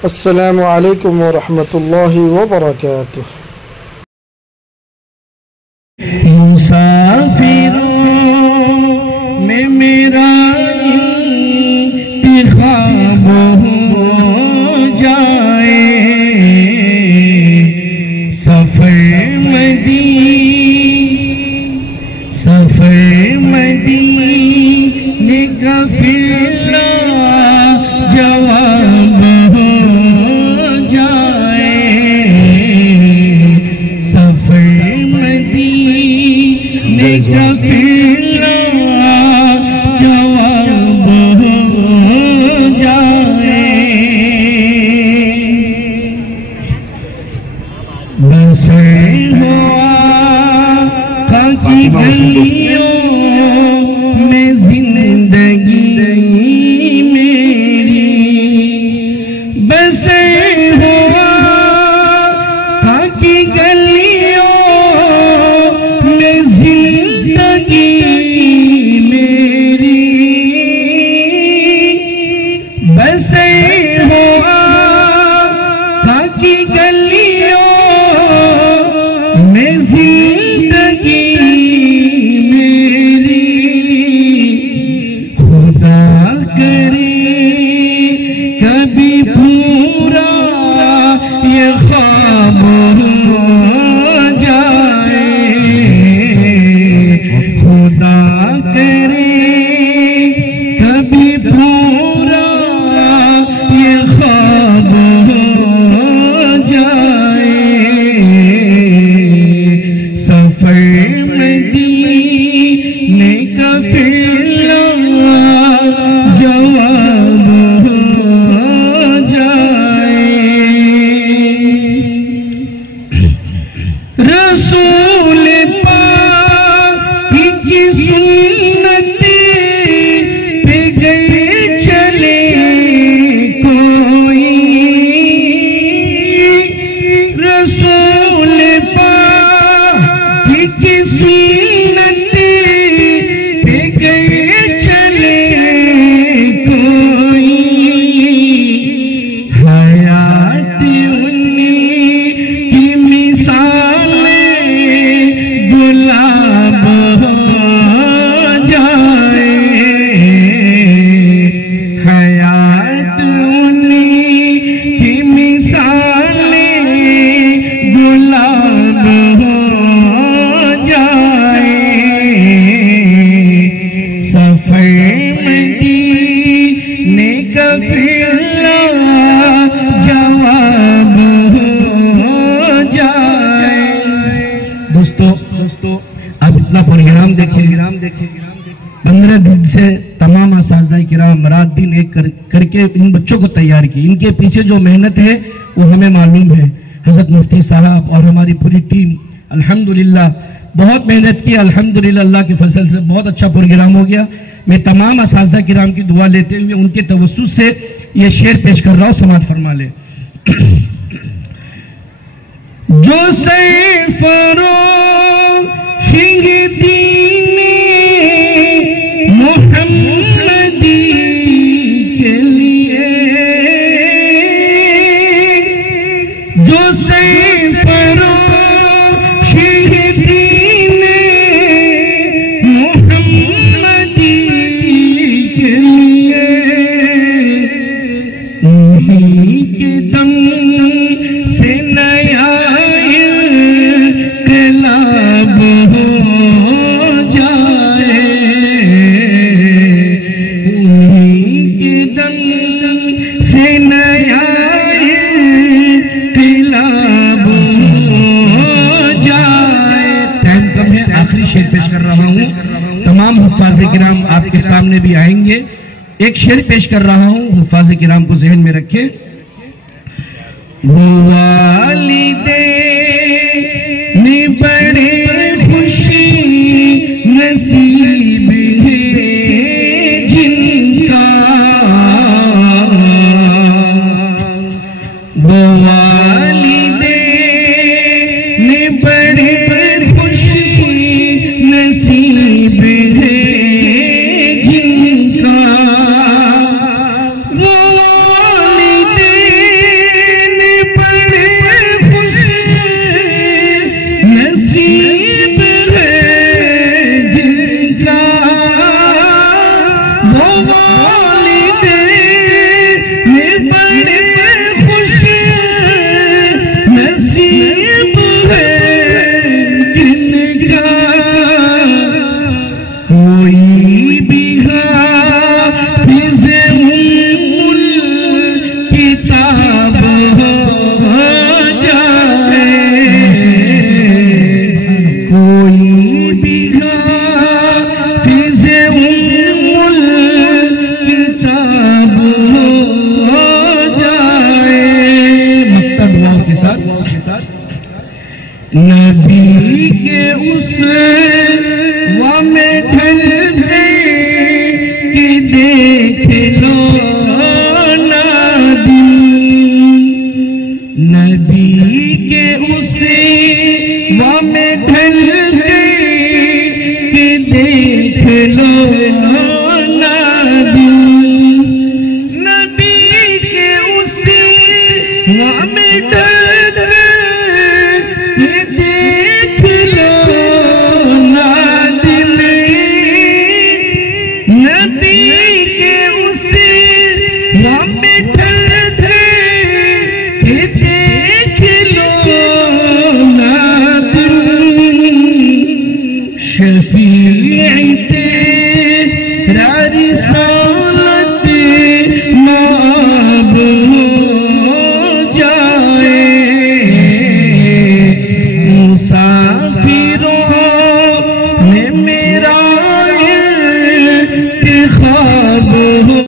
अस्सलामु अलैकुम व रहमतुल्लाहि व बरकातुह। मुसाफिरों में मेरा इंतिखाब हो जाए, सफर मदीने का फिर जवाब हो जाए, सफर मदीने का फिर जवाब हो जाए। बसर हुआ की गलियों में जिंदगी मेरी, बसर हुआ की गलियों में जिंदगी मेरी, बसर हुआ की गलियों में जिंदगी मेरी। खुदा करे कभी पूरा ये ख्वाब हो जाए, खुदा करे कभी पूरा ये ख्वाब हो जाए, सफर मदीने का फिर जवाब हो जाए। रसूल पाक की सुन्नती पे गए चले कोई, रसूल पाक की सुन्नती पे गए चले कोई, हयात उन्हीं की मिसाल गुलाब हो जाए, हयात उन्हीं की मिसाल गुलाब हो जाए, सफर मदीने का फिर जवाब हो जाए। दोस्तों आप इतना प्रोग्राम देखें, 15 दिन से तमाम असातिज़ा किराम रात दिन एक करके इन बच्चों को तैयार की। इनके पीछे जो मेहनत है वो हमें मालूम है। हज़रत मुफ्ती साहब और हमारी पूरी टीम अल्हम्दुलिल्लाह बहुत मेहनत की। अल्हम्दुलिल्लाह अल्लाह के फजल से बहुत अच्छा प्रोग्राम हो गया। मैं तमाम असातिज़ा किराम की दुआ लेते हुए उनके तवस्सुत से ये शेर पेश कर रहा हूँ, समाअत फरमा ले। जो सरफरोशिंग दीने मोहम्मदी के लिए, जो सरफरोशिंग दीने मोहम्मदी के लिए, उन्हीं के दम से नया इनकलाब हो जाए, उन्हीं के दम से नया इनकलाब हो जाए। टाइम कम है, आखिरी शेर पेश कर रहा हूँ। तमाम हुफ़ाज़ किराम आपके सामने भी आएंगे। एक शेर पेश कर रहा हूँ, हुफ़ाज़ किराम को ज़हन में रखें। वालिदैन बड़े खुशी नसीब है जिनका, वालिदैन बड़े खुशी नसीब है जिनका, वालिदैन किताब हो जाए, कोई भी हाफिज़ उम्मुल किताब हो जाए। मक्ता दुआओं के साथ नबी के उस में ढल गए कि देख लो ना दिन, नबी के उस में ढल गए कि देख लो ना दिन, नबी के उस में ढल नबी के उस